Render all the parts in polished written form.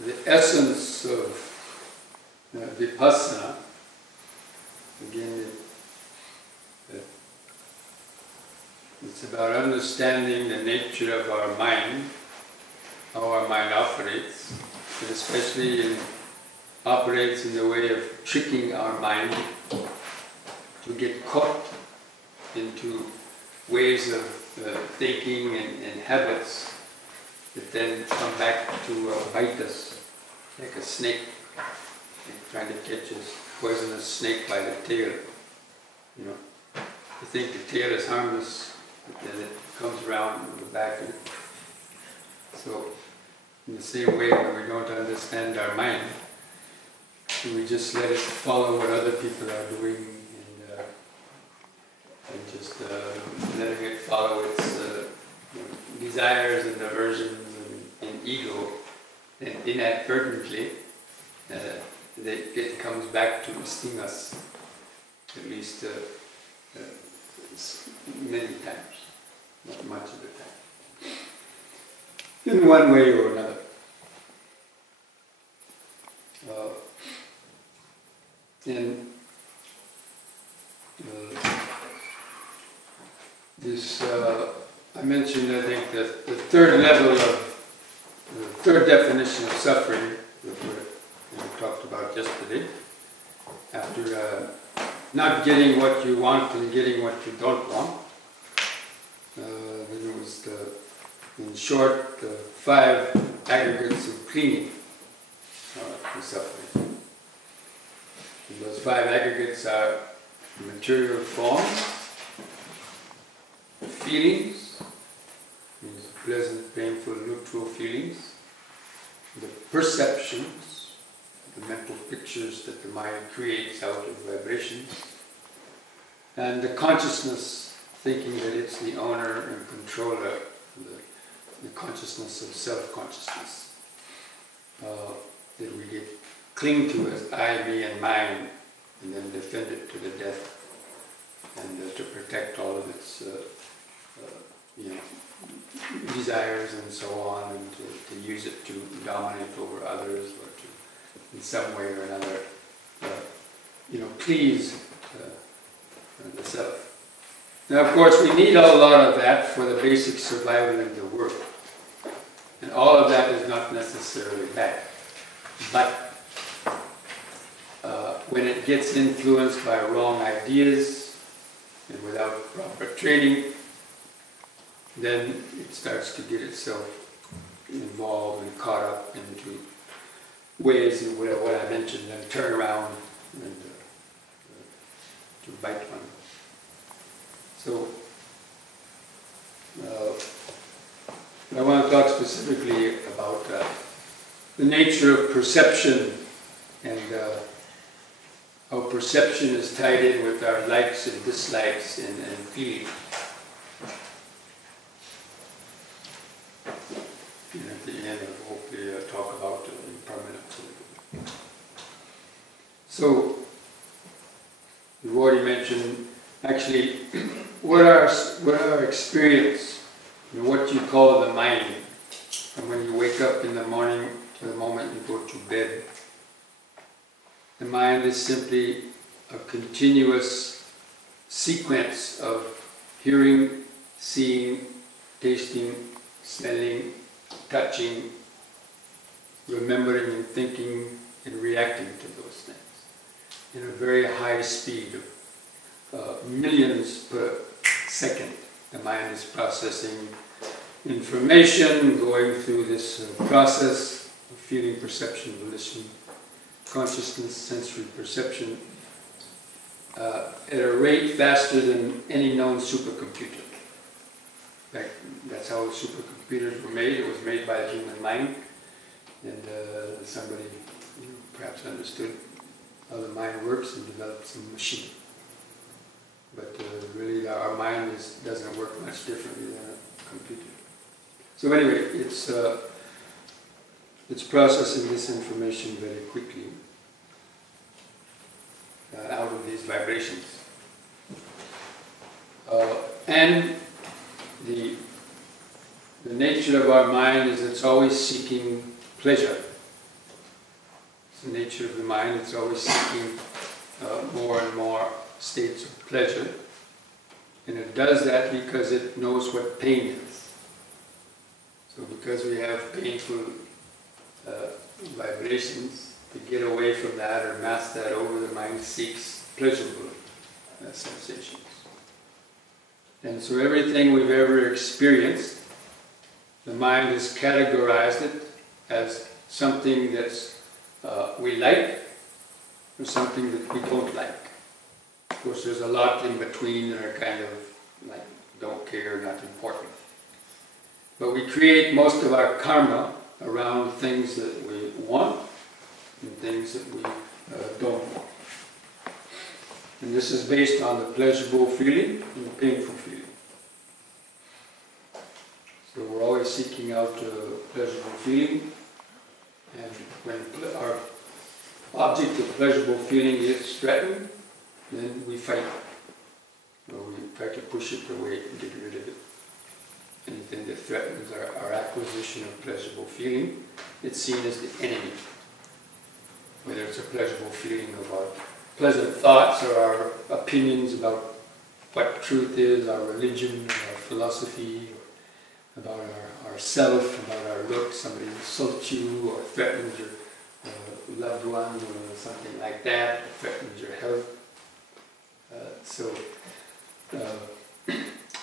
the essence of vipassana, again, it's about understanding the nature of our mind, how our mind operates, and especially operates in the way of tricking our mind to get caught into ways of thinking and habits that then come back to bite us, like a snake, like trying to catch a poisonous snake by the tail. You know, you think the tail is harmless, but then it comes around the back of it. So, in the same way, when we don't understand our mind, we just let it follow what other people are doing, and just letting it follow its desires and aversions and ego, and inadvertently it comes back to sting us, at least many times, not much of the time, in one way or another. I mentioned, I think, the third level of, the third definition of suffering that we talked about yesterday. After not getting what you want and getting what you don't want, then it was, in short, 5 aggregates of clinging to suffering. And those 5 aggregates are material forms, feelings, means pleasant, painful, neutral feelings, the perceptions, the mental pictures that the mind creates out of vibrations, and the consciousness, thinking that it's the owner and controller, the consciousness of self-consciousness, that we cling to as I, me, and mine, and then defend it to the death, and to protect all of its desires and so on, and to use it to dominate over others, or to, in some way or another, please the self. Now, of course, we need a lot of that for the basic survival in the world, and all of that is not necessarily bad, but when it gets influenced by wrong ideas and without proper training, then it starts to get itself involved and caught up into ways in what I mentioned, and turn around and to bite one. So, I want to talk specifically about the nature of perception, and how perception is tied in with our likes and dislikes and feelings. And at the end, I hope we talk about impermanence. So, we've already mentioned, actually, what our experience, what you call the mind, and when you wake up in the morning to the moment you go to bed. The mind is simply a continuous sequence of hearing, seeing, tasting, smelling, touching, remembering and thinking and reacting to those things in a very high speed of millions per second. The mind is processing information, going through this process of feeling, perception, volition, consciousness, sensory perception, at a rate faster than any known supercomputer. In fact, that's how supercomputers were made. It was made by the human mind, and somebody perhaps understood how the mind works and developed some machine. But really, our mind doesn't work much differently than a computer. So anyway, it's processing this information very quickly out of these vibrations. And the nature of our mind is it's always seeking pleasure. the nature of the mind. It's always seeking more and more states of pleasure. And it does that because it knows what pain is. So because we have painful vibrations, to get away from that or mask that over, the mind seeks pleasurable sensations. And so everything we've ever experienced, the mind has categorized it as something that's we like or something that we don't like. Of course, there's a lot in between that are kind of like don't care, not important. But we create most of our karma around things that we want and things that we don't want. And this is based on the pleasurable feeling and the painful feeling. So we're always seeking out a pleasurable feeling, and when our object of pleasurable feeling is threatened, then we fight, or we try to push it away and get rid of it. Anything that threatens our acquisition of pleasurable feeling, it's seen as the enemy. Whether it's a pleasurable feeling of our pleasant thoughts or our opinions about what truth is, our religion, our philosophy, or about our self, about our look. Somebody insults you or threatens your loved one or something like that, threatens your health.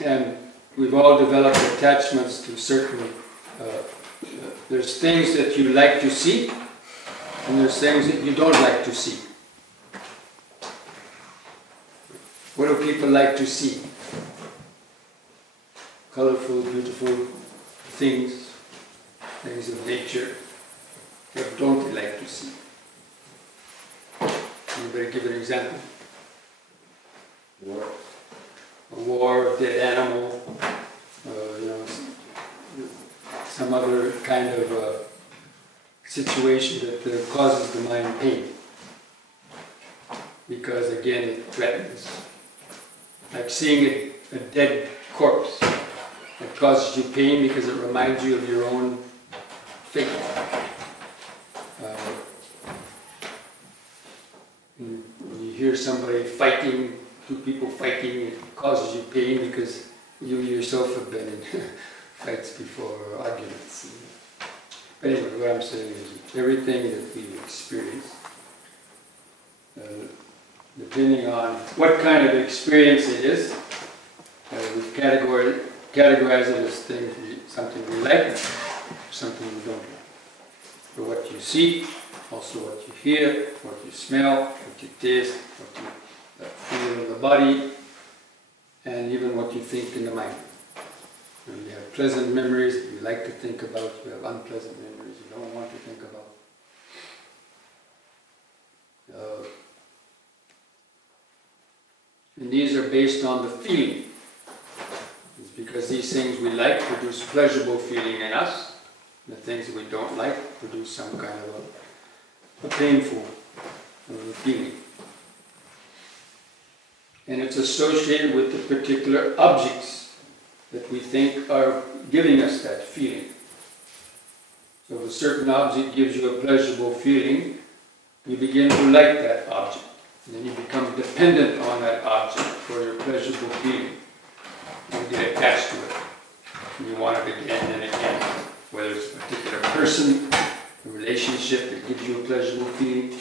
And we've all developed attachments to certain, there's things that you like to see, and there's things that you don't like to see. What do people like to see? Colorful, beautiful things, things of nature. What don't they like to see? Anybody give an example? War. A war, a dead animal, some other kind of situation that causes the mind pain. Because again, it threatens. Like seeing a dead corpse. It causes you pain because it reminds you of your own fate. When you hear somebody fighting, two people fighting, it causes you pain because you yourself have been in fights before, or arguments. But anyway, what I'm saying is everything that we experience, depending on what kind of experience it is, we've categorize it as something we like, something we don't like. For what you see, also what you hear, what you smell, what you taste, what you feel in the body, and even what you think in the mind. You have pleasant memories that you like to think about, you have unpleasant memories you don't want to think about. And these are based on the feeling. It's because these things we like produce pleasurable feeling in us, and the things that we don't like produce some kind of a painful feeling. And it's associated with the particular objects that we think are giving us that feeling. So if a certain object gives you a pleasurable feeling, you begin to like that object. And then you become dependent on that object for your pleasurable feeling. You get attached to it. And you want it again and again. Whether it's a particular person, a relationship that gives you a pleasurable feeling,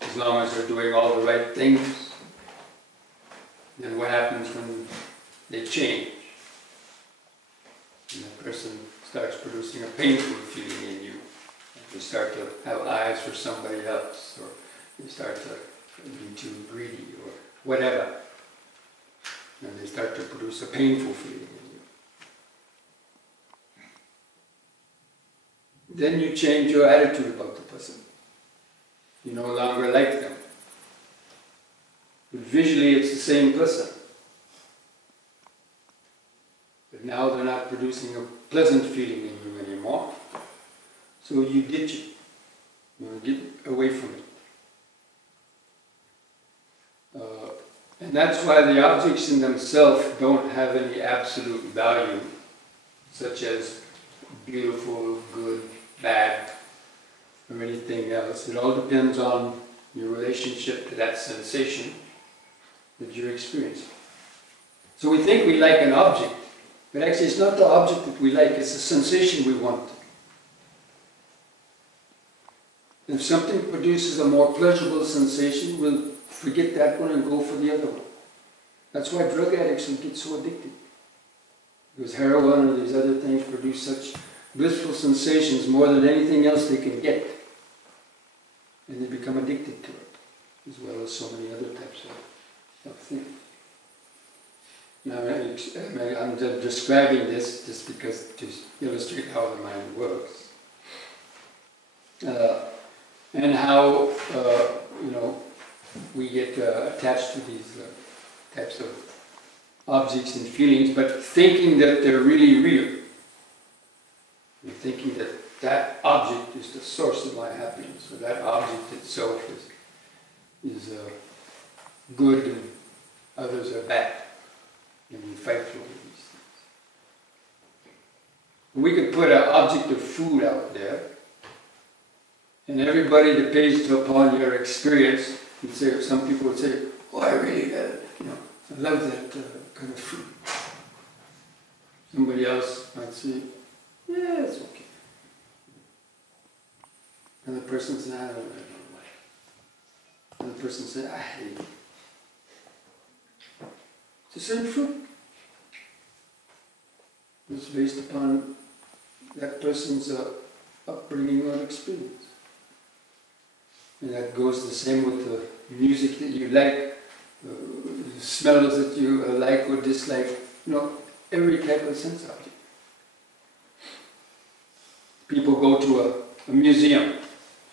as long as they're doing all the right things. Then what happens when they change? And that person starts producing a painful feeling in you. You start to have eyes for somebody else, or you start to be too greedy, or whatever. And they start to produce a painful feeling in you. Then you change your attitude about the person. You no longer like them. But visually it's the same person. But now they're not producing a pleasant feeling in you anymore. So you ditch it. You get away from it. And that's why the objects in themselves don't have any absolute value, such as beautiful, good, bad, or or anything else. It all depends on your relationship to that sensation that you're experiencing. So we think we like an object, but actually it's not the object that we like, it's the sensation we want. If something produces a more pleasurable sensation, we'll forget that one and go for the other one. That's why drug addicts will get so addicted. Because heroin or these other things produce such blissful sensations more than anything else they can get. And they become addicted to it, as well as so many other types of things. Now, I'm just describing this just because to illustrate how the mind works. And how, we get attached to these types of objects and feelings, but thinking that they're really real. You're thinking that that object is the source of my happiness, or that object itself is good and others are bad. And we fight over these things. We could put an object of food out there, and everybody that pays upon your experience would say, some people would say, oh, I really, I love that kind of food. Somebody else might say, yeah, it's okay. Another person says, I don't know why. Another person says, I hate it. It's the same food. It's based upon that person's upbringing or experience. And that goes the same with the music that you like, the smells that you like or dislike, every type of sense object. People go to a museum,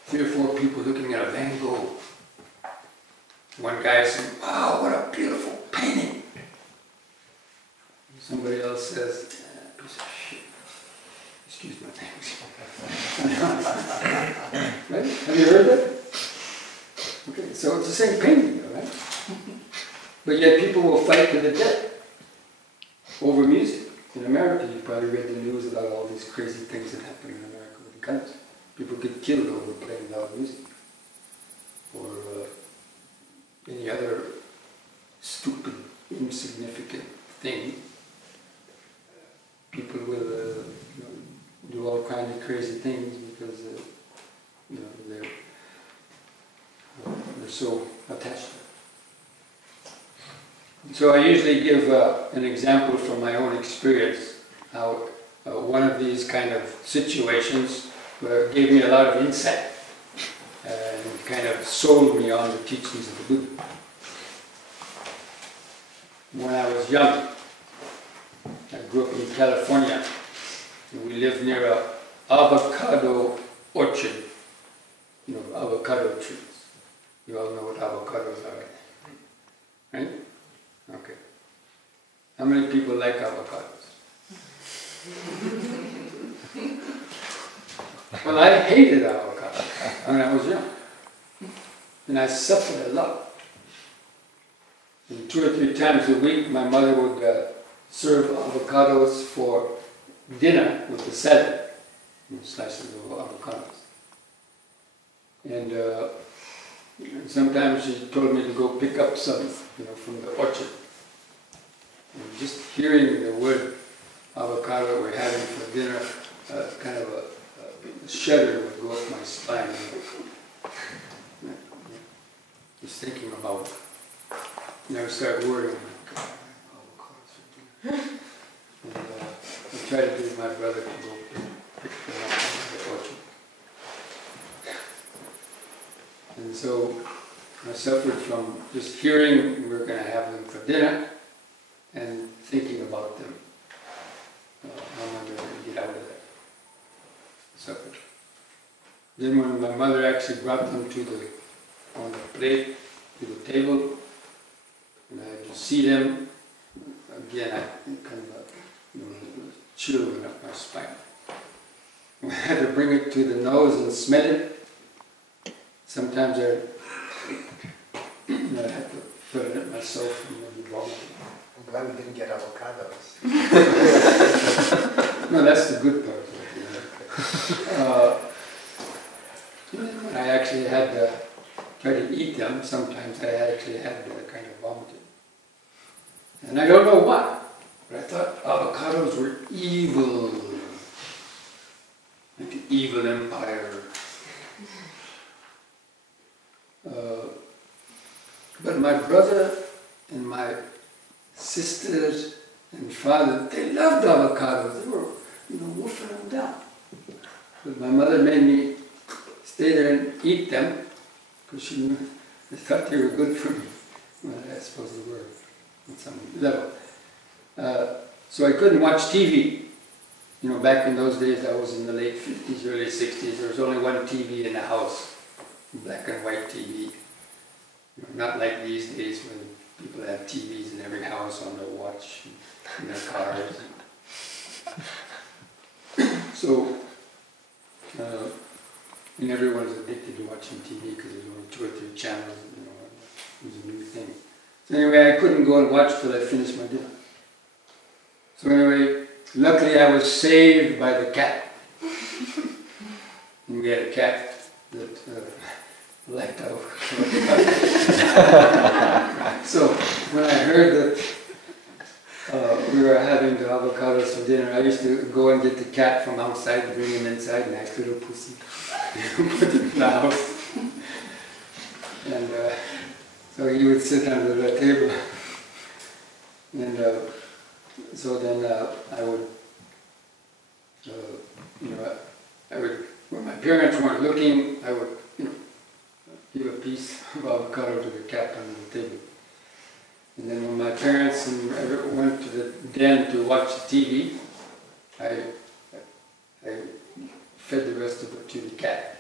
3 or 4 people looking at a Van Gogh. One guy saying, wow, what a beautiful painting. Somebody else says, piece of shit. Excuse my language. Right? Have you heard that? Okay, so it's the same painting, though, right? But yet people will fight to the death over music. In America, you probably read the news about all these crazy things that happen in America with the guns. People get killed over playing loud music. Or any other stupid, insignificant thing. People will do all kinds of crazy things because they're so attached to it. So I usually give an example from my own experience, how one of these kind of situations gave me a lot of insight and kind of sold me on the teachings of the Buddha. When I was young, I grew up in California, and we lived near an avocado orchard, avocado trees. You all know what avocados are, right? Okay. How many people like avocados? Well, I hated avocados when I was young, and I suffered a lot. And 2 or 3 times a week, my mother would serve avocados for dinner with the salad, slices of avocados. And sometimes she told me to go pick up some, from the orchard. And just hearing the word avocado we're having for dinner, kind of a shudder would go up my spine. Just thinking about it. And I would start worrying. And I tried to get my brother to go pick them up from the orchard. And so I suffered from just hearing we were going to have them for dinner and thinking about them. How am I going to get out of that? Suffered. Then when my mother actually brought them on the plate to the table, and I had to see them, again I kind of chill went up my spine. I had to bring it to the nose and smell it. Sometimes I had to put it myself and maybe vomit. I'm glad we didn't get avocados. No, that's the good part. When I actually had to try to eat them, sometimes I actually had kind of vomited. And I don't know why, but I thought avocados were evil, like the evil empire. But my brother and my sisters and father, they loved avocados. They were, wolfing them down. But my mother made me stay there and eat them because they thought they were good for me. Well, I suppose they were on some level. So I couldn't watch TV. Back in those days, I was in the late 50s, early 60s. There was only one TV in the house, black and white TV. Not like these days when people have TVs in every house on their watch, in their cars. So, and everyone's addicted to watching TV because there's only 2 or 3 channels. It was a new thing. So anyway, I couldn't go and watch till I finished my dinner. So anyway, luckily I was saved by the cat. And we had a cat that liked avocados. So when I heard that we were having the avocados for dinner, I used to go and get the cat from outside, bring him inside, nice little pussy, put him in the house. And so he would sit under the table. And so then I would, when my parents weren't looking, I would, give a piece of avocado to the cat under the table. And then when my parents and I went to the den to watch the TV, I fed the rest of it to the cat.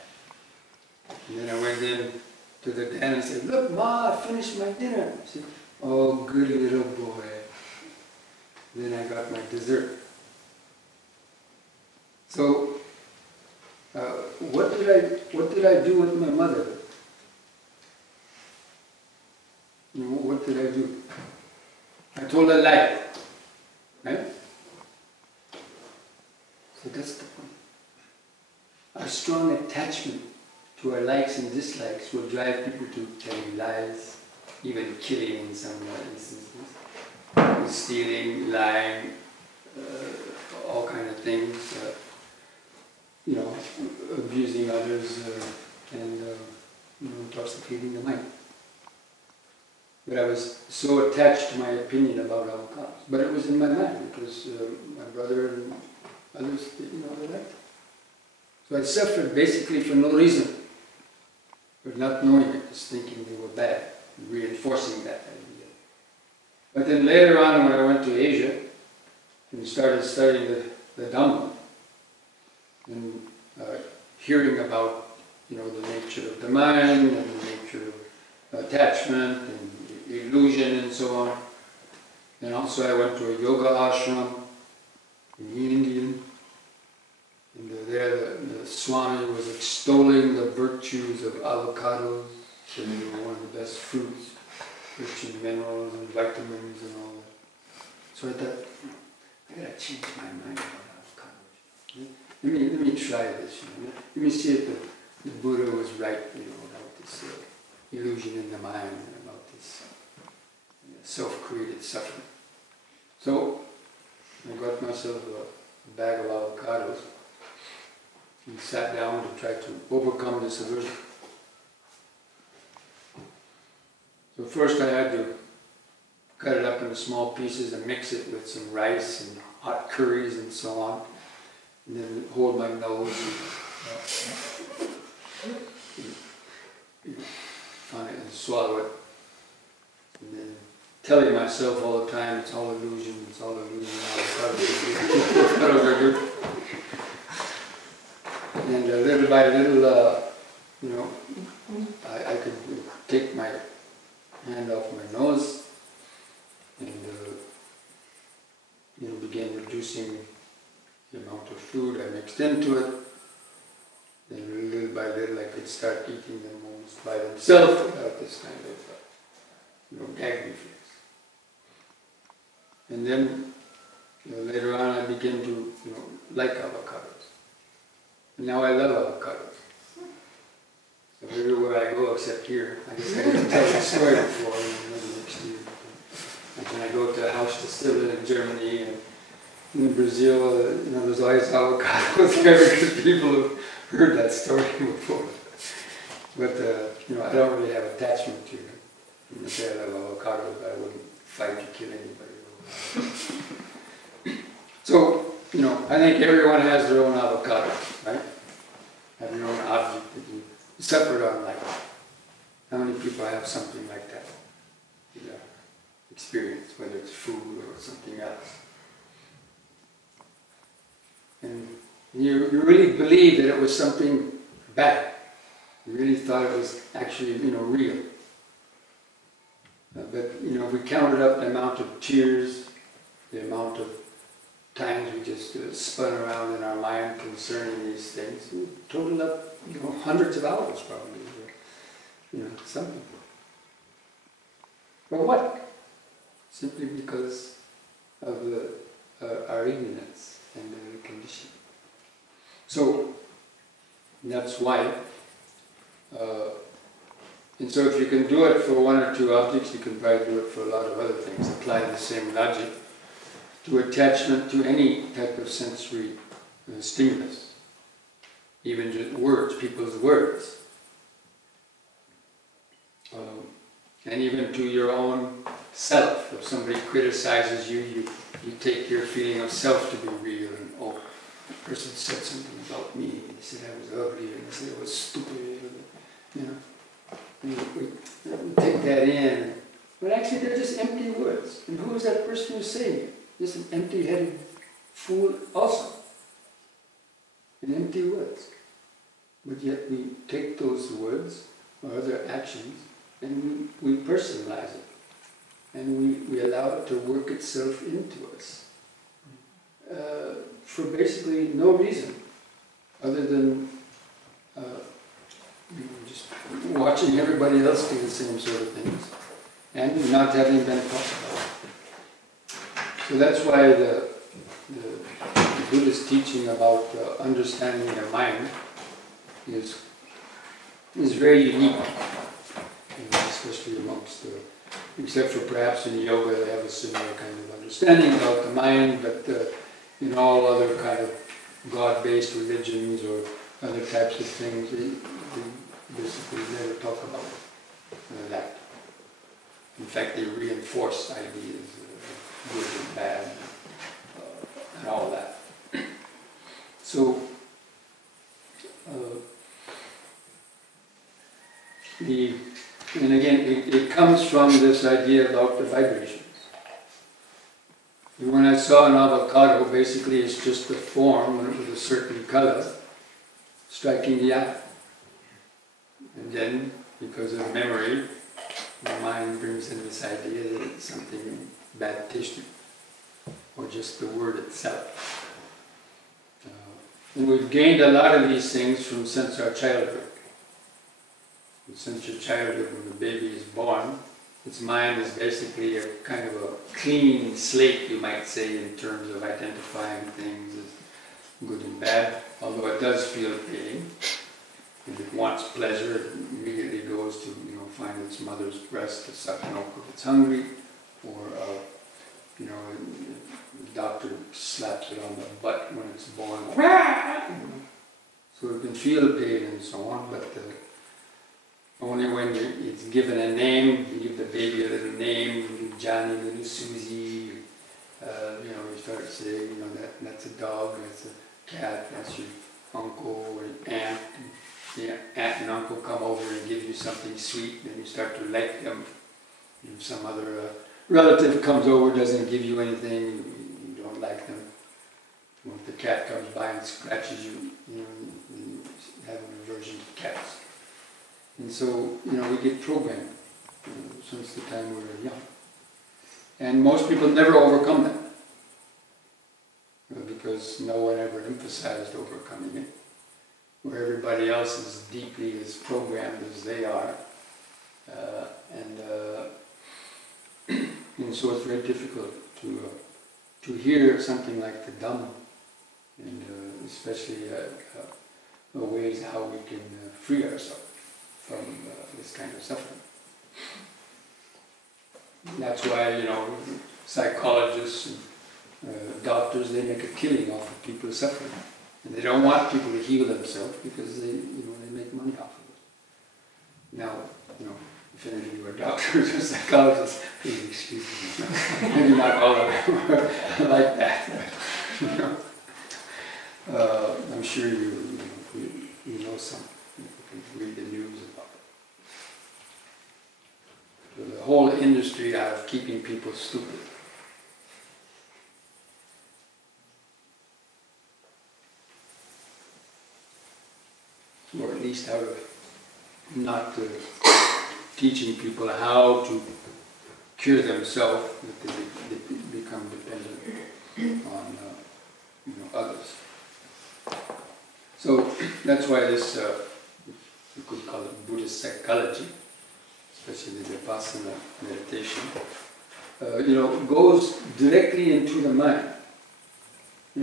And then I went in to the den and said, "Look, Ma, I finished my dinner." She said, "Oh, good little boy." Then I got my dessert. So, what did I do with my mother? What did I do? I told a lie, right? So that's the point. Our strong attachment to our likes and dislikes will drive people to telling lies, even killing in some instances, stealing, lying, all kind of things, abusing others, and intoxicating the mind. But I was so attached to my opinion about avocados. But it was in my mind because my brother and others, they liked it. So I suffered basically for no reason, for not knowing it, just thinking they were bad, reinforcing that idea. But then later on, when I went to Asia and started studying the Dhamma, and hearing about, the nature of the mind and the nature of attachment and illusion and so on. And also I went to a yoga ashram in India, and there the Swami was extolling the virtues of avocados, saying they were one of the best fruits, rich in minerals and vitamins and all that. So I thought, I gotta change my mind about avocados. Let me try this. Let me see if the Buddha was right, about this illusion in the mind and about this self-created suffering. So I got myself a bag of avocados and sat down to try to overcome this aversion. So first I had to cut it up into small pieces and mix it with some rice and hot curries and so on, and then hold my nose and swallow it, and then telling myself all the time, it's all illusion, it's all illusion, avocados are good. And little by little, I could take my hand off my nose and began reducing the amount of food I mixed into it. Then little by little I could start eating them almost by themselves without this kind of gag reflex. And then later on I began to like avocados. And now I love avocados. everywhere I go except here. I guess I didn't tell the story before, maybe next year. Like when I go to a house distiller in Germany and in Brazil, there's always avocados there because people have heard that story before. But, I don't really have attachment to them. If I love avocados, I wouldn't fight to kill anybody. So, I think everyone has their own avocado, right? Have your own object that you suffered on life. How many people have something like that? Experience, whether it's food or something else. And you really believed that it was something bad. You really thought it was actually, real. But, if we counted up the amount of tears, the amount of times we just spun around in our mind concerning these things, we totaled up, hundreds of hours probably, something. For what? Simply because of our ignorance and the condition. So, that's why, and so if you can do it for one or two objects, you can probably do it for a lot of other things. Apply the same logic to attachment to any type of sensory stimulus. Even just words, people's words. And even to your own self. If somebody criticizes you, you take your feeling of self to be real. And, oh, that person said something about me. They said I was ugly, and they said I was stupid. We take that in. But actually they're just empty words. And who is that person who's saying it? Just an empty-headed fool also. And empty words. But yet we take those words or other actions and we personalize it. And we allow it to work itself into us. For basically no reason other than just watching everybody else do the same sort of things and not having been taught about it. So that's why the Buddhist teaching about understanding the mind is very unique, especially amongst except for perhaps in yoga they have a similar kind of understanding about the mind, but in all other kind of God-based religions or other types of things, they basically never talk about that. In fact, they reinforce ideas of good and bad and all that. So, and again, it comes from this idea about the vibrations. When I saw an avocado, basically it's just the form with a certain color striking the eye. And then, because of memory, my mind brings in this idea that it's something bad tasting, or just the word itself. And we've gained a lot of these things since our childhood. And since your childhood, when the baby is born, its mind is basically a kind of a clean slate, you might say, in terms of identifying things as good and bad, although it does feel pain. If it wants pleasure, it immediately goes to find its mother's breast to suck milk if it's hungry, or the doctor slaps it on the butt when it's born. So it can feel pain and so on, but only when it's given a name, you give the baby a little name, you give Johnny, little Susie, you start saying, that's a dog, that's a cat, that's your uncle or aunt. The aunt and uncle come over and give you something sweet, and you start to like them. If some other relative comes over, doesn't give you anything, you don't like them. If the cat comes by and scratches you, you have an aversion to cats. And so, we get programmed since the time we were young. And most people never overcome that. Because no one ever emphasized overcoming it. Where everybody else is deeply as programmed as they are. And so it's very difficult to hear something like the Dhamma, and especially ways how we can free ourselves from this kind of suffering. And that's why, psychologists and doctors, they make a killing off of people suffering. And they don't want people to heal themselves because they make money off of it. Now, if any of you are doctors or psychologists, please excuse me. Maybe not all of them are like that. But, I'm sure you know some. You can read the news about it. So the whole industry of keeping people stupid. Or at least out of not teaching people how to cure themselves, because they become dependent on others. So that's why this, you could call it Buddhist psychology, especially the vipassana meditation, goes directly into the mind.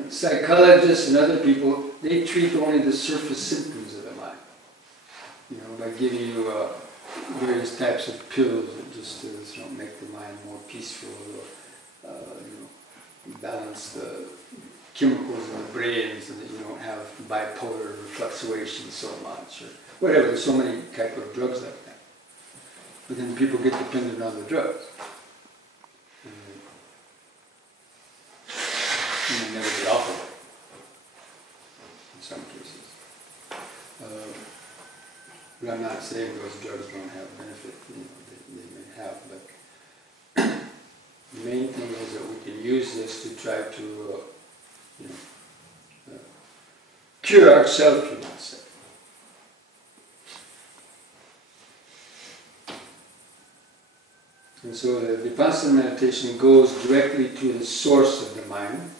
Psychologists and other people, they treat only the surface symptoms of the mind. By giving you various types of pills that just make the mind more peaceful, or balance the chemicals in the brain so that you don't have bipolar fluctuations so much, or whatever. There's so many type of drugs like that. But then people get dependent on the drugs. And they never get off of it, in some cases. But I'm not saying those drugs don't have benefit, they may have, but the main thing is that we can use this to try to cure ourselves, you might say. And so the vipassana meditation goes directly to the source of the mind,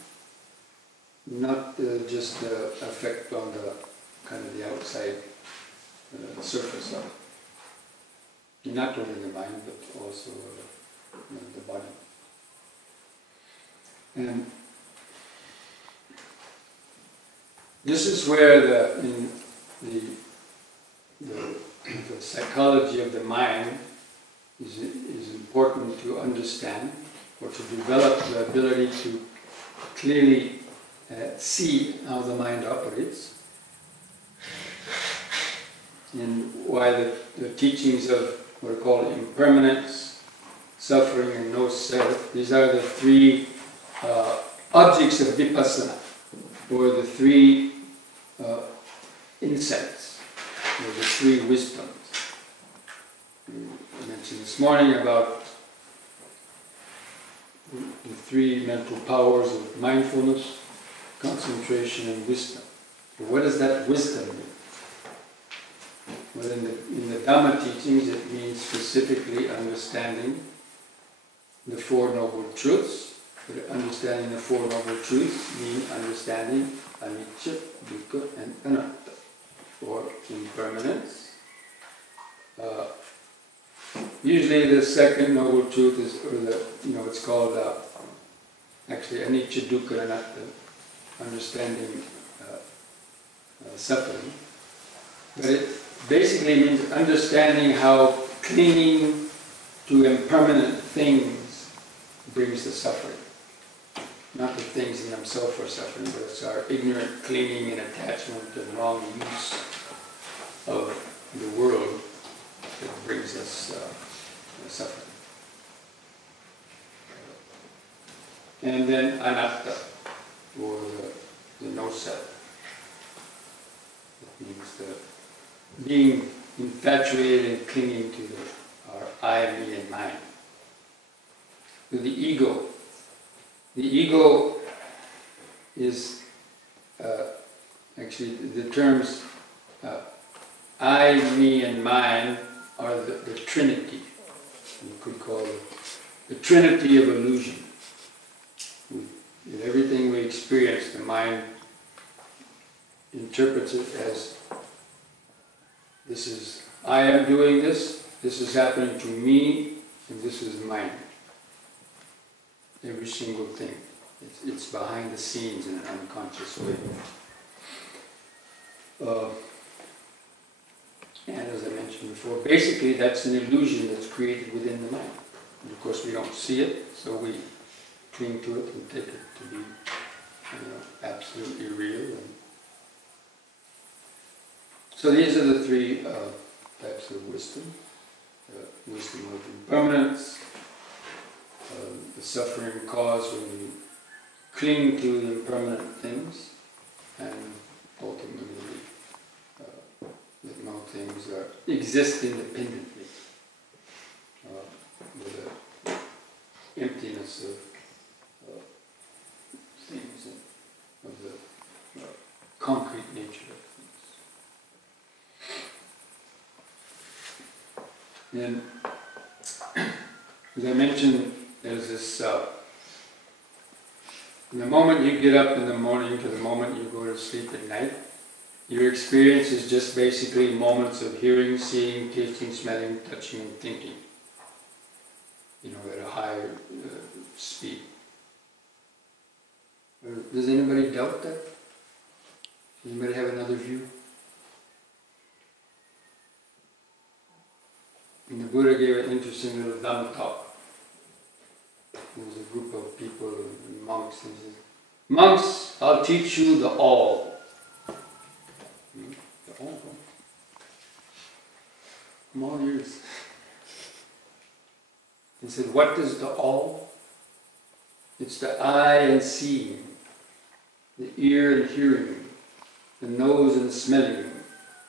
not just the effect on the kind of the outside surface of it. Not only the mind, but also the body. And this is where in the psychology of the mind is important to understand, or to develop the ability to clearly see how the mind operates, and why the teachings of what are called impermanence, suffering, and no self, these are the three objects of vipassana, or the three insights, or the three wisdoms. I mentioned this morning about the three mental powers of mindfulness, concentration, and wisdom. But what does that wisdom mean? Well, in the Dhamma teachings, it means specifically understanding the Four Noble Truths. But understanding the Four Noble Truths means understanding anicca, dukkha, and anatta, or impermanence. Usually the second Noble Truth is, it's called actually anicca, dukkha, anatta, understanding suffering. But it basically means understanding how clinging to impermanent things brings the suffering. Not the things in themselves are suffering, but it's our ignorant clinging and attachment and wrong use of the world that brings us suffering. And then anatta, or the no self. It means being infatuated and clinging to our I, me, and mine. To the ego. The ego is actually the terms I, me, and mine are the Trinity. You could call it the Trinity of Illusion. In everything we experience, the mind interprets it as, this is, I am doing this is happening to me, and this is mine. Every single thing. It's behind the scenes in an unconscious way. And as I mentioned mentioned before, basically that's an illusion that's created within the mind. And of course we don't see it, so we cling to it and take it to be absolutely real. And so these are the three types of wisdom. Wisdom of impermanence, the suffering caused when you cling to the impermanent things, and ultimately that no things exist independently, with an emptiness of things, and of the concrete nature of things. And as I mentioned, there's this, from the moment you get up in the morning to the moment you go to sleep at night, your experience is just basically moments of hearing, seeing, tasting, smelling, touching, and thinking, at a higher speed. Does anybody doubt that? Does anybody have another view? And the Buddha gave an interesting little Dhamma talk. There was a group of people, monks, and he said, "Monks, I'll teach you the all." The all? I'm all ears. He said, "What is the all?" It's the eye and seeing, the ear and hearing, the nose and smelling,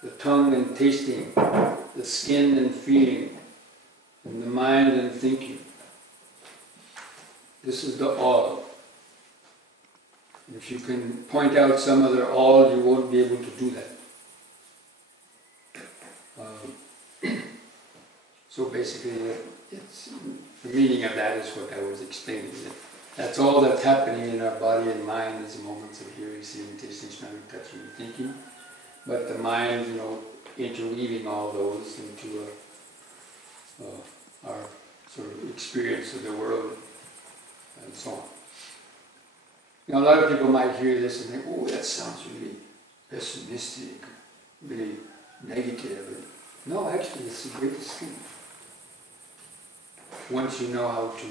the tongue and tasting, the skin and feeling, and the mind and thinking. This is the all. If you can point out some other all, you won't be able to do that. So basically, the meaning of that is what I was explaining. That's all that's happening in our body and mind is moments of hearing, seeing, tasting, smelling, touching, and thinking. But the mind, interweaving all those into our sort of experience of the world and so on. A lot of people might hear this and think, "Oh, that sounds really pessimistic, really negative." No, actually, it's the greatest thing. Once you know how to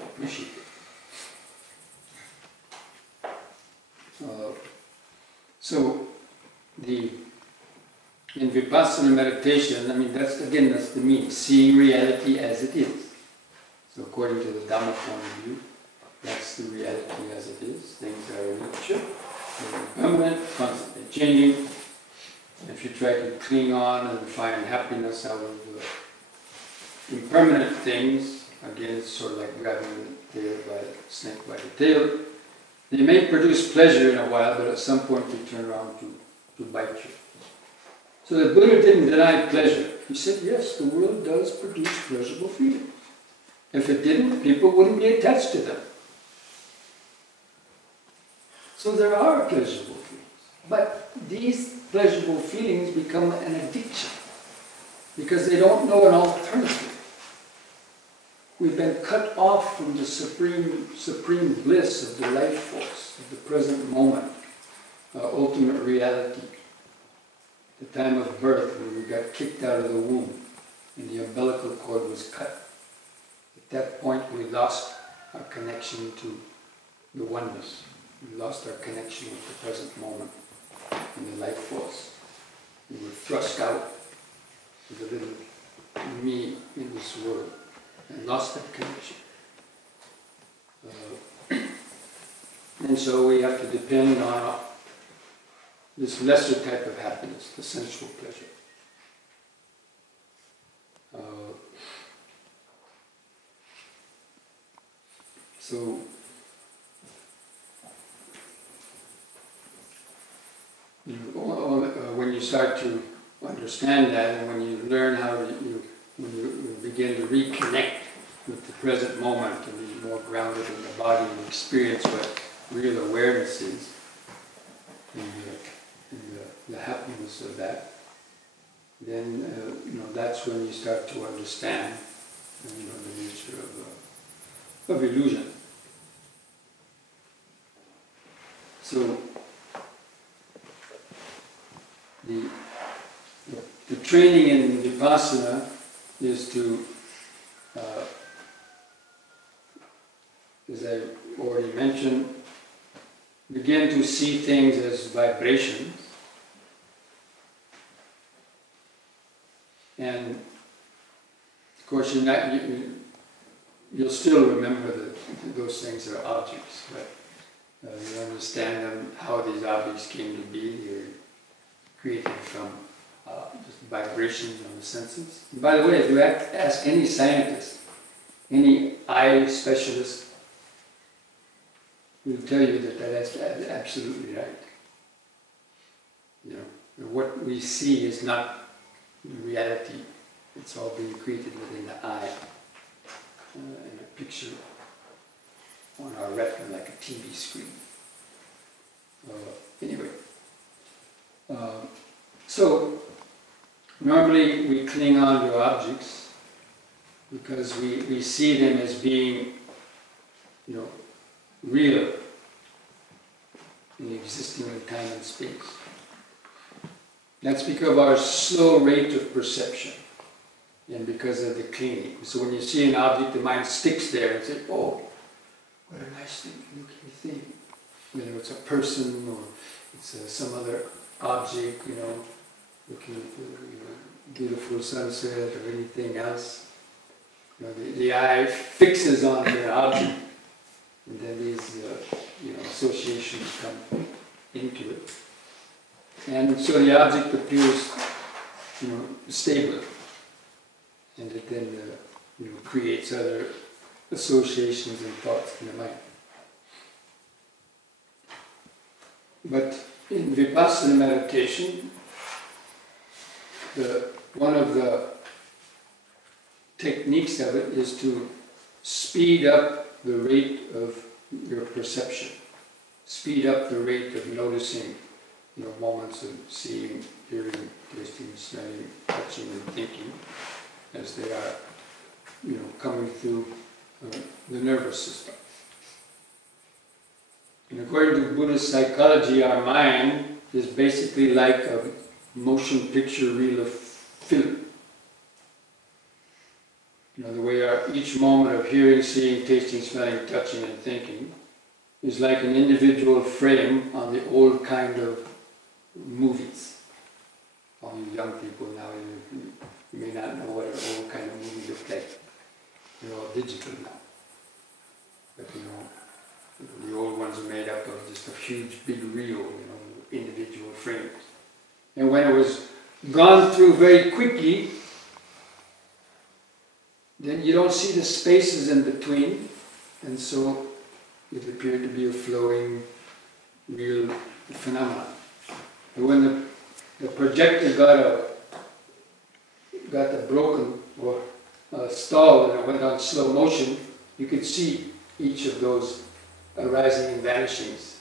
appreciate it. So, in vipassana meditation, that's the meaning, seeing reality as it is. So according to the Dhamma point of view, that's the reality as it is. Things are in nature, they're impermanent, constantly changing. If you try to cling on and find happiness out of impermanent things, again, it's sort of like grabbing the snake by the tail. They may produce pleasure in a while, but at some point they turn around to bite you. So the Buddha didn't deny pleasure. He said, yes, the world does produce pleasurable feelings. If it didn't, people wouldn't be attached to them. So there are pleasurable feelings. But these pleasurable feelings become an addiction because they don't know an alternative. We've been cut off from the supreme bliss of the life force, of the present moment, ultimate reality. The time of birth when we got kicked out of the womb and the umbilical cord was cut. At that point we lost our connection to the oneness. We lost our connection with the present moment and the life force. We were thrust out with a little me in this world and lost that connection. And so we have to depend on this lesser type of happiness, the sensual pleasure. So when you start to understand that, and when you learn how when you begin to reconnect with the present moment and be more grounded in the body and experience what real awareness is, and the happiness of that, then that's when you start to understand the nature of illusion. So The training in vipassana is to, as I already mentioned, begin to see things as vibrations. And of course, you'll still remember that those things are objects, but you understand them, how these objects came to be. They're created from just vibrations on the senses. And by the way, if you ask any scientist, any eye specialist, will tell you that that's absolutely right. You know, what we see is not reality. It's all being created within the eye, in a picture on our retina, like a TV screen. Anyway, so normally we cling on to objects because we see them as being, you know, real and existing in time and space. That's because of our slow rate of perception and because of the clinging. So when you see an object, the mind sticks there and says, oh, what a nice thing, looking thing. Whether it's a person or it's some other object, you know, looking at beautiful sunset or anything else. You know, the eye fixes on the object, and then these associations come into it. And so the object appears, you know, stable, and it then creates other associations and thoughts in the mind. But in vipassana meditation, one of the techniques of it is to speed up the rate of your perception, speed up the rate of noticing, you know, moments of seeing, hearing, tasting, smelling, touching, and thinking as they are, you know, coming through the nervous system. And according to Buddhist psychology, our mind is basically like a motion picture reel of film. You know, the way each moment of hearing, seeing, tasting, smelling, touching, and thinking is like an individual frame on the old kind of movies. All you young people now, you may not know what an old kind of movie looked like. They're all digital now. But you know, the old ones are made up of just a huge big reel, you know, individual frames. And when it was gone through very quickly, then you don't see the spaces in between, and so it appeared to be a flowing, real phenomenon. And when the projector got broken or stalled and it went on slow motion, you could see each of those arising and vanishings.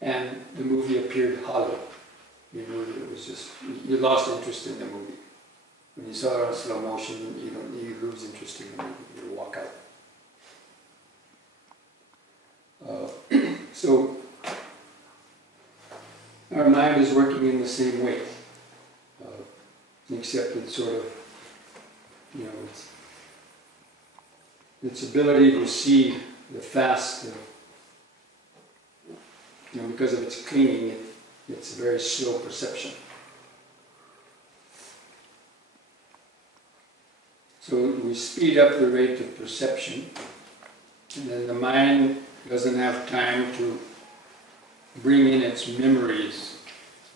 And the movie appeared hollow. You knew that it was just, you lost interest in the movie. When you saw it on slow motion, you lose interest in the movie, you walk out. So, our mind is working in the same way, except it's sort of, you know, its ability to see the fast, you know, because of its clinging, it's a very slow perception. So we speed up the rate of perception, and then the mind doesn't have time to bring in its memories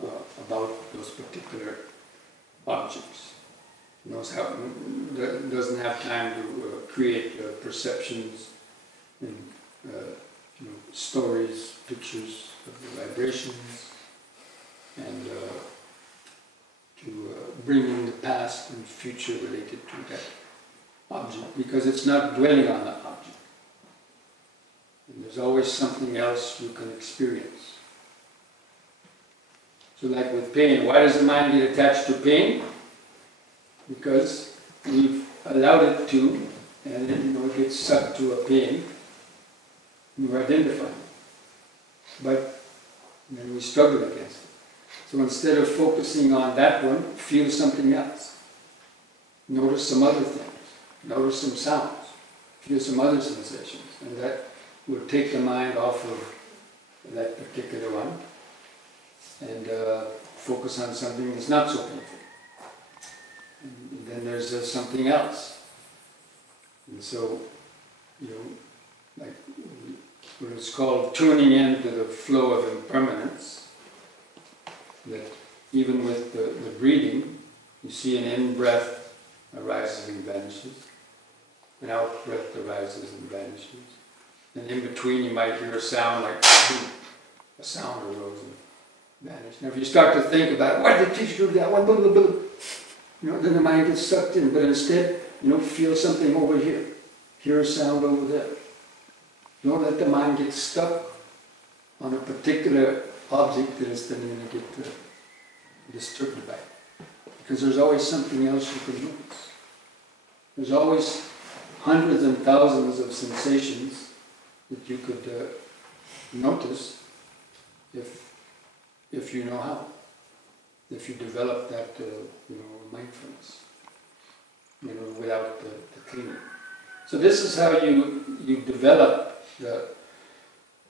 about those particular objects. It doesn't have time to create perceptions and stories, pictures of the vibrations, and to bring in the past and future related to that object, because it's not dwelling on the object. And there's always something else you can experience. So like with pain, why does the mind get attached to pain? Because we've allowed it to, and then, it gets sucked to a pain, and we're identifying. But then we struggle against it. So instead of focusing on that one, feel something else. Notice some other things. Notice some sounds. Feel some other sensations. And that will take the mind off of that particular one and focus on something that's not so painful. And then there's something else. And so, like what is called tuning into the flow of impermanence, that even with the breathing, you see an in-breath arises and vanishes, an out-breath arises and vanishes. And in between you might hear a sound like boom, a sound arose and vanished. Now if you start to think about it, why did the teacher do that? What, blah, blah, blah. Then the mind gets sucked in. But instead, feel something over here. Hear a sound over there. Don't let the mind get stuck on a particular object that it's then going to get disturbed by. Because there's always something else you can notice. There's always hundreds and thousands of sensations that you could notice if you know how. If you develop that mindfulness, without the cleaning. So this is how you develop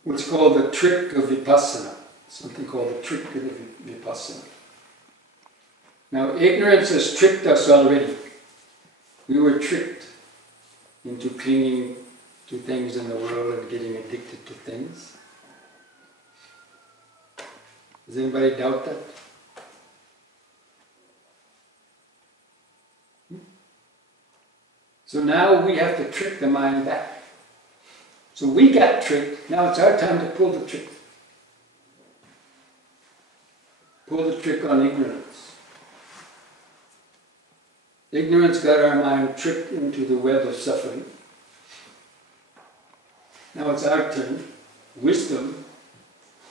what's called the trick of vipassana. Something called the trick of vipassana. Now ignorance has tricked us already. We were tricked into clinging to things in the world and getting addicted to things. Does anybody doubt that? So now we have to trick the mind back. So we got tricked, now it's our time to pull the trick. Pull the trick on ignorance. Ignorance got our mind tricked into the web of suffering. Now it's our turn. Wisdom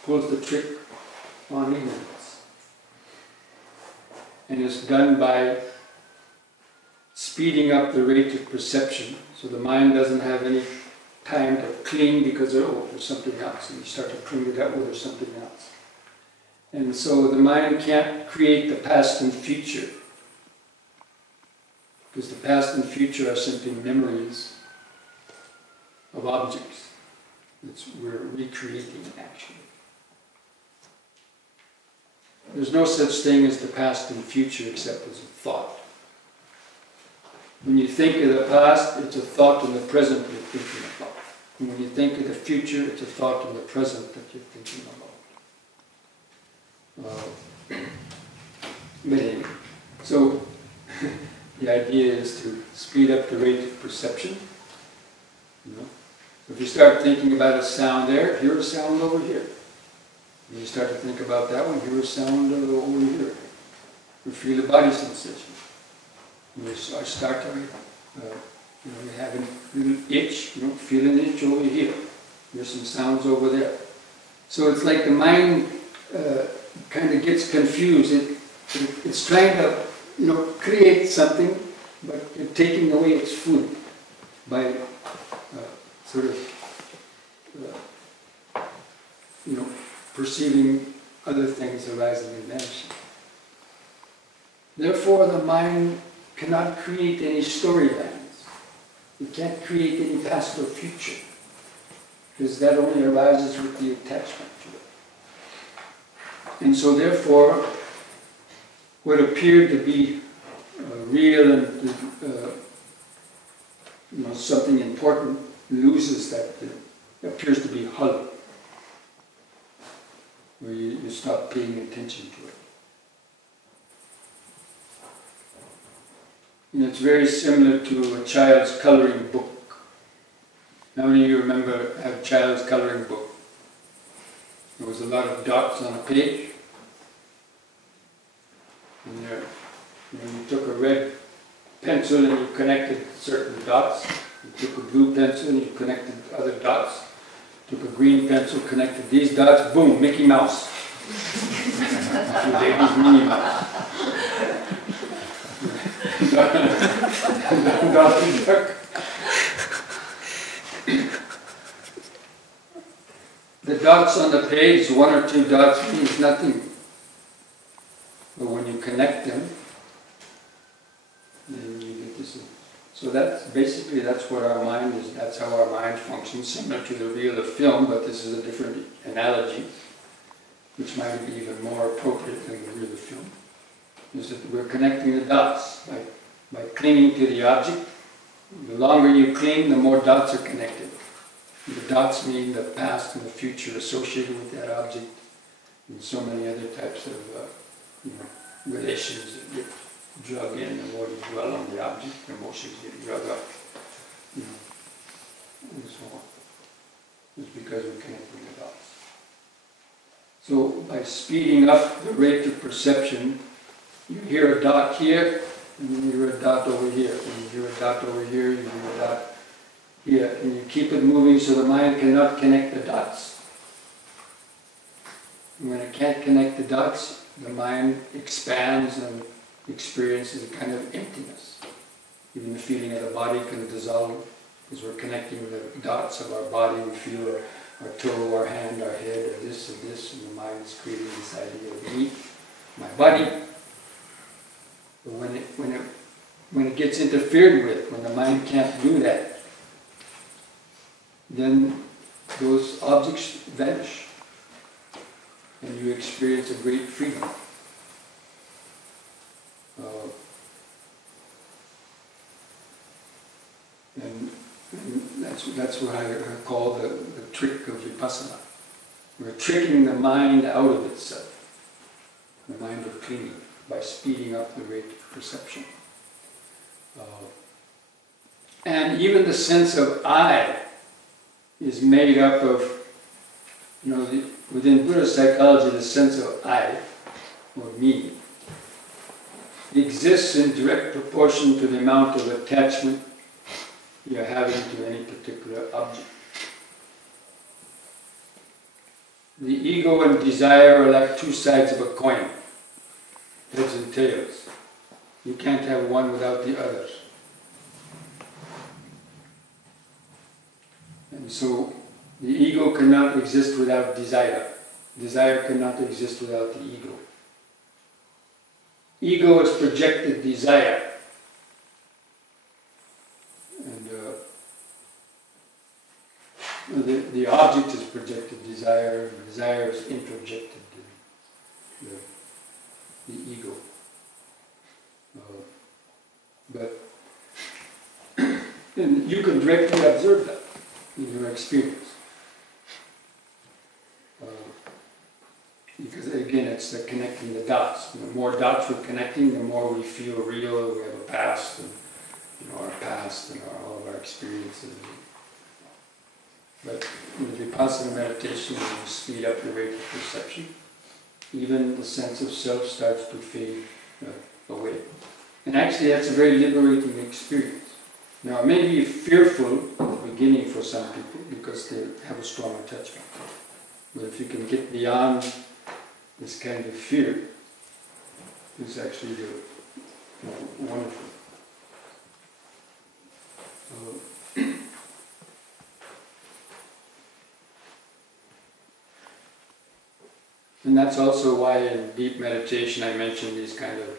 pulls the trick on ignorance. And it's done by speeding up the rate of perception, so the mind doesn't have any time to cling because there's something else, and you start to cling to that, there's something else. And so the mind can't create the past and future, because the past and future are simply memories of objects. We're recreating an action. There's no such thing as the past and future except as a thought. When you think of the past, it's a thought in the present you're thinking about. And when you think of the future, it's a thought in the present that you're thinking about. But anyway, so the idea is to speed up the rate of perception. So if you start thinking about a sound there, hear a sound over here. And you start to think about that one, hear a sound over here. You feel the body sensation. I start to, you have a little itch, feel an itch over here. There's some sounds over there. So it's like the mind kind of gets confused. It's trying to, create something, but it's taking away its food by perceiving other things arising and vanishing. Therefore, the mind cannot create any storylines. It can't create any past or future, because that only arises with the attachment to it. And so therefore, what appeared to be real and something important loses that, appears to be hollow, where you stop paying attention to it. And it's very similar to a child's coloring book. How many of you remember a child's coloring book? There was a lot of dots on a page. And you took a red pencil and you connected certain dots. You took a blue pencil and you connected other dots. Took a green pencil, connected these dots, boom, Mickey Mouse. Your baby's Minnie Mouse. The dots on the page, one or two dots, means nothing. But when you connect them, then you get this. So that's basically, that's what our mind is, that's how our mind functions, similar to the reel of film, but this is a different analogy, which might be even more appropriate than the reel of film, is that we're connecting the dots by clinging to the object. The longer you cling, the more dots are connected. The dots mean the past and the future associated with that object, and so many other types of relations that get drug in. The more you dwell on the object, the emotions get drug up, and so on. It's because we're connecting the dots. So by speeding up the rate of perception, you hear a dot here, and you hear a dot over here, and you hear a dot over here, you hear a dot here, and you keep it moving so the mind cannot connect the dots. And when it can't connect the dots, the mind expands and experiences a kind of emptiness. Even the feeling of the body can dissolve because we're connecting the dots of our body. We feel our toe, our hand, our head, or this, and the mind is creating this idea of me, my body. But when it gets interfered with, when the mind can't do that, then those objects vanish, and you experience a great freedom. And that's what I call the trick of vipassana. We're tricking the mind out of itself, the mind of clinging, by speeding up the rate of perception. And even the sense of I is made up of, within Buddhist psychology, the sense of I, or me, exists in direct proportion to the amount of attachment you're having to any particular object. The ego and desire are like two sides of a coin, heads and tails. You can't have one without the other. And so the ego cannot exist without desire. Desire cannot exist without the ego. Ego is projected desire. And the object is projected desire, and desire is introjected the ego. But and you can directly observe that in your experience. Because again, it's the connecting the dots. The more dots we're connecting, the more we feel real. We have a past, and our past, and all of our experiences. But in the vipassana meditation, when you speed up the rate of perception, even the sense of self starts to fade away. And actually, that's a very liberating experience. Now, it may be fearful at the beginning for some people because they have a strong attachment. But if you can get beyond this kind of fear, it's actually wonderful. And that's also why in deep meditation I mentioned these kind of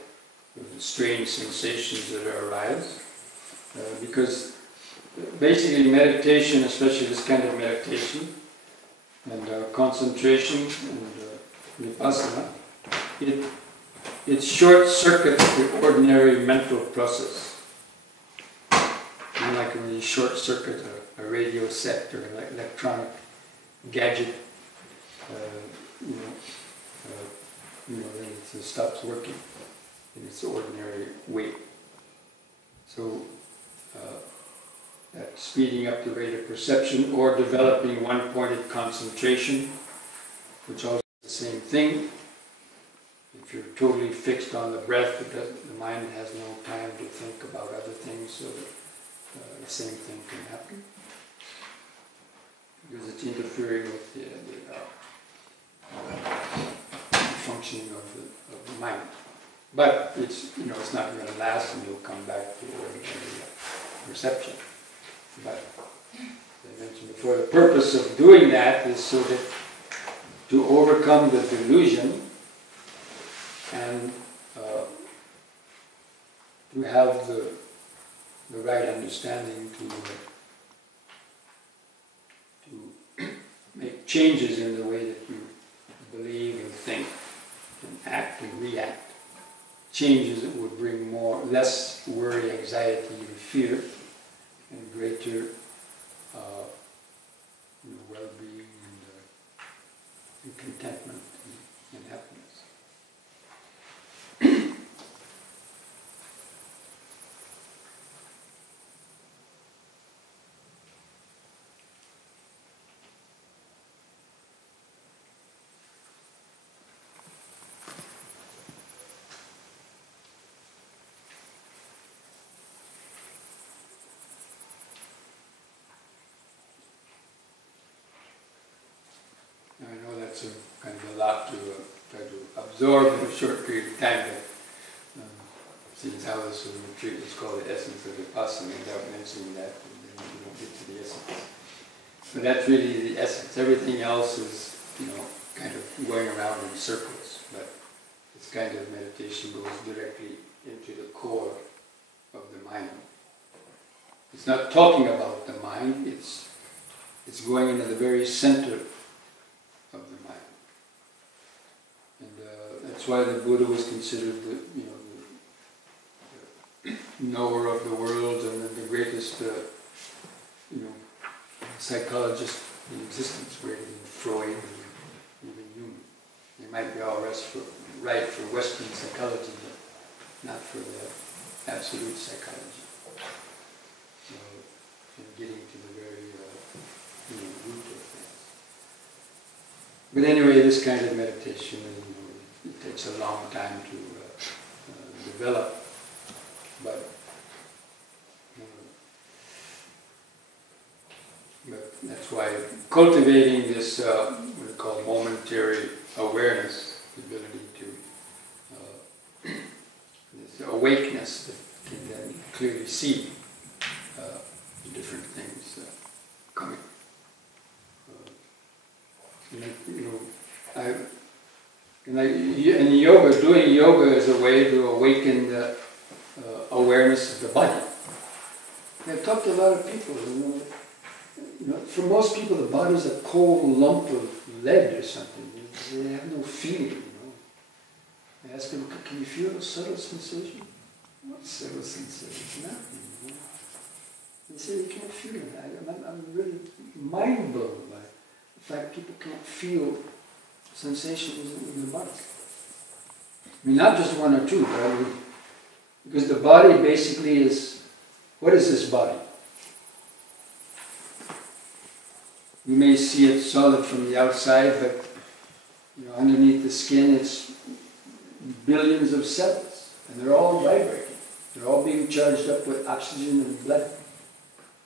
strange sensations that arise. Because basically meditation, especially this kind of meditation, and concentration and vipassana, it short-circuits the ordinary mental process. Like when you short-circuit a radio set or an electronic gadget, then it stops working in its ordinary way. So that speeding up the rate of perception or developing one-pointed concentration, which also is the same thing. If you're totally fixed on the breath, the mind has no time to think about other things, so the same thing can happen. Because it's interfering with the functioning of the mind. But it's not going to last, and you'll come back to ordinary perception. But as I mentioned before, the purpose of doing that is so that to overcome the delusion and to have the right understanding to make changes in the way that you believe and think and act and react. Changes that would bring less worry, anxiety, and fear, and greater well-being and contentment and happiness. I know that's kind of a lot to try to absorb in a short period of time, but since how this retreat is called the essence of vipassana, without mentioning that, and then you won't get to the essence. But that's really the essence. Everything else is, kind of going around in circles, but this kind of meditation goes directly into the core of the mind. It's not talking about the mind, it's going into the very center of the mind. And that's why the Buddha was considered the knower of the world and the greatest psychologist in existence, greater than Freud and even Jung. They might be all right for Western psychology, but not for the absolute psychology. So, and getting to the very root of things. But anyway, this kind of meditation, it takes a long time to develop. But that's why cultivating this what we call momentary awareness, the ability to this awakeness that can then clearly see different things coming. In yoga, doing yoga is a way to awaken the awareness of the body. I've talked to a lot of people, for most people the body is a cold lump of lead or something. They have no feeling, I ask them, can you feel a subtle sensation? What subtle sensation? Nothing, They say they can't feel it. I'm really mind blown by the fact people can't feel sensations in the body. Not just one or two, but because the body basically is, what is this body? You may see it solid from the outside, but underneath the skin it's billions of cells, and they're all vibrating. They're all being charged up with oxygen and blood.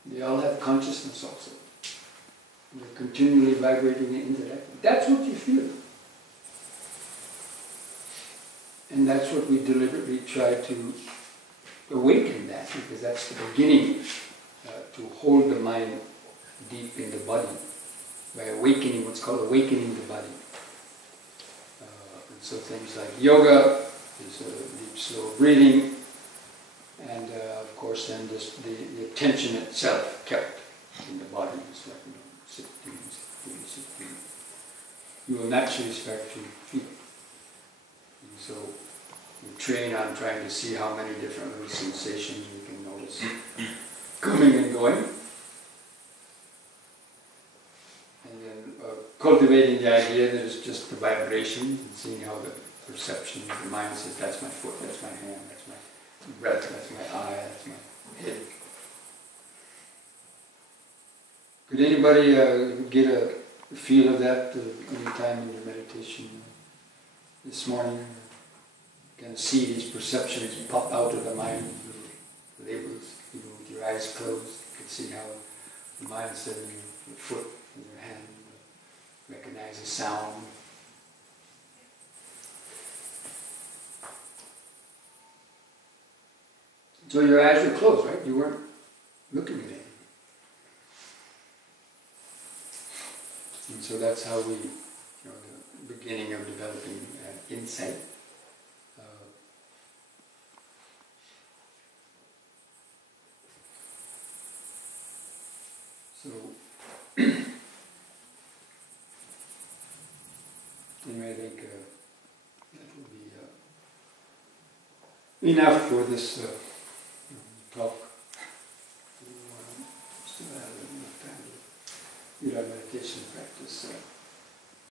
They all have consciousness also. They're continually vibrating into that. That's what you feel. And that's what we deliberately try to awaken that, because that's the beginning to hold the mind deep in the body by awakening, what's called awakening the body. And so things like yoga is deep, slow breathing, and of course then just the attention itself kept in the body. It's like, sitting. You will naturally start to feel. And so we train on trying to see how many different little sensations we can notice coming and going. And then cultivating the idea that it's just the vibrations and seeing how the perception, the mind says, that's my foot, that's my hand, that's my breath, that's my eye, that's my head. Could anybody get a feel of that any time in your meditation this morning? Kind of see these perceptions pop out of the mind, labels, even with your eyes closed. You can see how the mind said in your foot, in your hand, recognize the sound. So your eyes were closed, right? You weren't looking at anything. And so that's how we, the beginning of developing insight. So, anyway, I think that will be enough for this talk. Still have enough time to do our meditation practice.